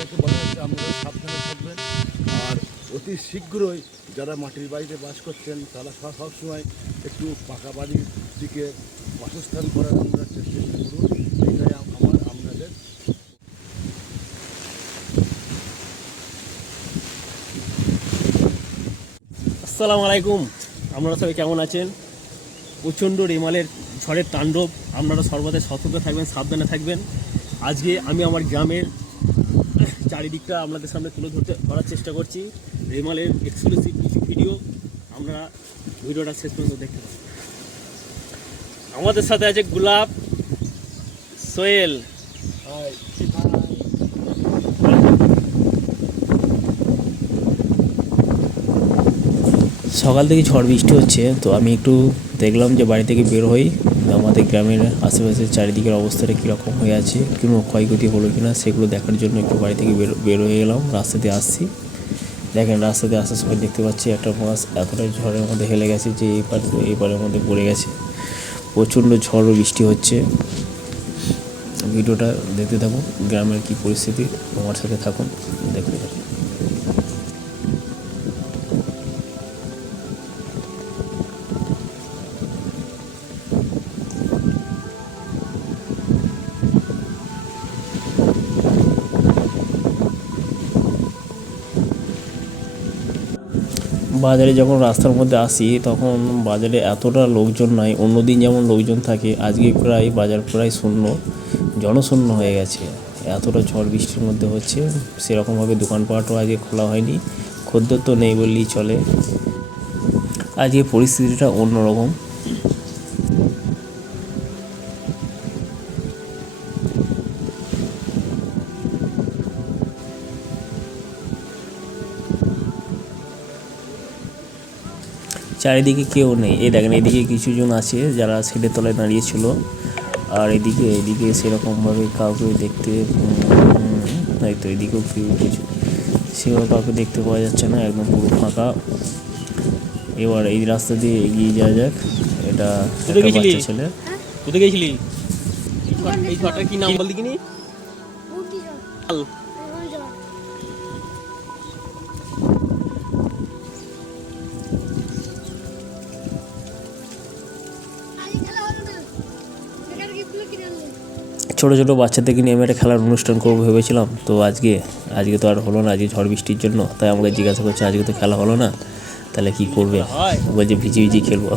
আপনাদেরকে বলা হচ্ছে আপনারা সাবধানে থাকবেন। আর অতি শীঘ্রই যারা মাটির বাড়িতে বাস করছেন তারা সবসময় একটু পাকা বাড়ির দিকে বাসস্থান করার আমরা চেষ্টা করুন। এটাই আমার আপনাদের। আসসালামু আলাইকুম। আপনারা সবাই কেমন আছেন? প্রচণ্ড রেমালের ঝড়ের তাণ্ডব, আপনারা সর্বদা সতর্ক থাকবেন, সাবধানে থাকবেন। আজকে আমি আমার গ্রামের চারিদিকটা আপনাদের সামনে তুলে ধরার চেষ্টা করছি। রেমালের এক্সক্লুসিভ কিছু ভিডিও, আপনারা ভিডিওটা শেষ পর্যন্ত দেখতে পাবেন। আমাদের সাথে আছে গোলাপ, সোহেল। সকাল থেকে ঝড় বৃষ্টি হচ্ছে, তো আমি একটু দেখলাম যে বাড়ি থেকে বের হই, আমাদের গ্রামের আশেপাশে চারিদিকের অবস্থাটা কীরকম হয়ে আছে, কোনো ক্ষয়ক্ষতি হলো কিনা সেগুলো দেখার জন্য একটু বাড়ি থেকে বের হয়ে গেলাম। রাস্তাতে আসছি, দেখেন রাস্তাতে আসার সময় দেখতে পাচ্ছি একটা মাছ এতটাই ঝড়ের মধ্যে হেলে গেছে যে এইপারের মধ্যে পড়ে গেছে। প্রচণ্ড ঝড় ও বৃষ্টি হচ্ছে। ভিডিওটা দেখতে থাকুন, গ্রামের কী পরিস্থিতি, আমার সাথে থাকুন, দেখতে থাকুন। বাজারে যখন রাস্তার মধ্যে আসি তখন বাজারে এতটা লোকজন নাই। অন্যদিন যেমন লোকজন থাকে, আজকে প্রায় বাজার প্রায় শূন্য, জনশূন্য হয়ে গেছে। এতটা ঝড় বৃষ্টির মধ্যে হচ্ছে, সেরকমভাবে দোকানপাটও আজকে খোলা হয়নি, খদ্দের তো নেই বললেই চলে। আজকে পরিস্থিতিটা অন্যরকম। চারিদিকে কেউ নেই। এই দেখেন এদিকে কিছুজন আছে যারা শেডের তলায় দাঁড়িয়েছিল, আর এদিকে সেরকমভাবে কাউকে দেখতে হয়তো এদিকেও কিছু সেভাবে কাউকে দেখতে পাওয়া যাচ্ছে না, একদম পুরো ফাঁকা। এবার এই রাস্তা দিয়ে এগিয়ে যাওয়া যাক। এটা বাচ্চা ছেলে। কোথায় গেছিলি? এই ঝড়টার কি নাম বললি কিনি? ছোটো ছোটো বাচ্চাদেরকে নিয়ে আমি একটা খেলার অনুষ্ঠান করবো ভেবেছিলাম, তো আজকে তো আর হলো না। আজকে ঝড় বৃষ্টির জন্য, তাই আমাকে জিজ্ঞাসা করছে আজকে তো খেলা হলো না, তাহলে কি করবে? বলছে ভিজি খেলবো,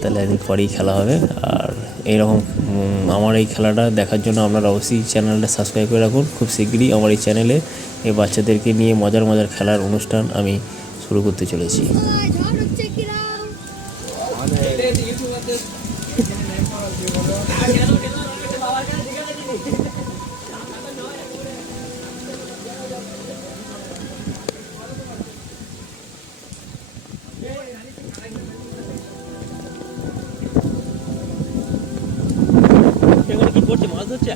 তাহলে একদিন পরেই খেলা হবে। আর এইরকম আমার এই খেলাটা দেখার জন্য আপনারা অবশ্যই চ্যানেলটা সাবস্ক্রাইব করে রাখুন। খুব শীঘ্রই আমার এই চ্যানেলে এই বাচ্চাদেরকে নিয়ে মজার খেলার অনুষ্ঠান আমি শুরু করতে চলেছি। কি করছে? মাছ ধরছে?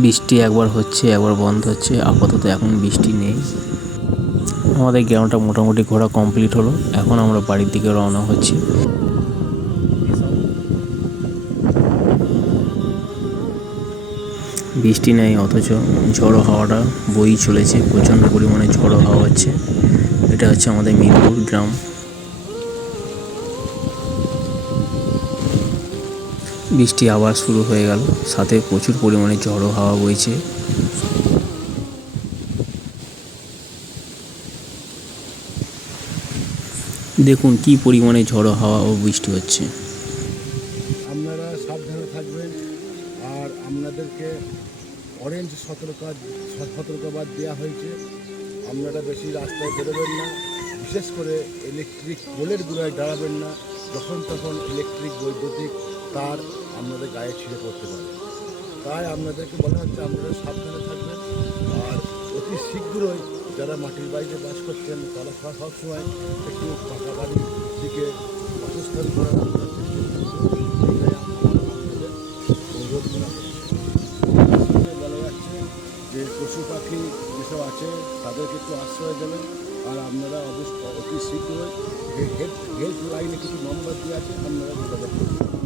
বৃষ্টি একবার হচ্ছে একবার বন্ধ হচ্ছে, আপাতত এখন বৃষ্টি নেই। আমাদের গ্রামটা মোটামুটি ঘোরা কমপ্লিট হলো, এখন আমরা বাড়ির দিকে রওনা হচ্ছি। বৃষ্টি নেই অথচ ঝড়ো হাওয়াটা বই চলেছে, প্রচণ্ড পরিমাণে ঝড়ো হাওয়া হচ্ছে। এটা হচ্ছে আমাদের মিরপুর গ্রাম। বৃষ্টি আবার শুরু হয়ে গেল, সাথে প্রচুর পরিমাণে ঝড়ো হাওয়া বইছে। দেখুন কি পরিমাণে ঝড়ো হাওয়া ও বৃষ্টি হচ্ছে। আপনারা সাবধানে থাকবেন, আর আপনাদেরকে অরেঞ্জ সতর্কবাদ দেওয়া হয়েছে। আপনারা বেশি রাস্তায় বেরোবেন না, বিশেষ করে ইলেকট্রিক পোলের গোড়ায় দাঁড়াবেন না, যখন তখন ইলেকট্রিক বৈদ্যুতিক তার আপনাদের গায়ে ছিঁড়ে পড়তে পারে। তাই আপনাদেরকে বলা হচ্ছে আপনারা সাবধানে থাকবেন। আর অতি শীঘ্রই যারা মাটির বাড়িতে বাস করছেন তারা সবসময় একটু পাকা বাড়ির দিকে বাসস্থান করার আপনারা চেষ্টা করবেন। এটাই আপনাদের অনুরোধ করা হচ্ছে। বলা যাচ্ছে যে পশু পাখি যেসব আছে তাদেরকে একটু আশ্রয় দেবেন। আর আপনারা অতি শীঘ্রই হেল্পলাইনে কিছু নম্বর দিয়ে আছে, আপনারা যোগাযোগ করবেন।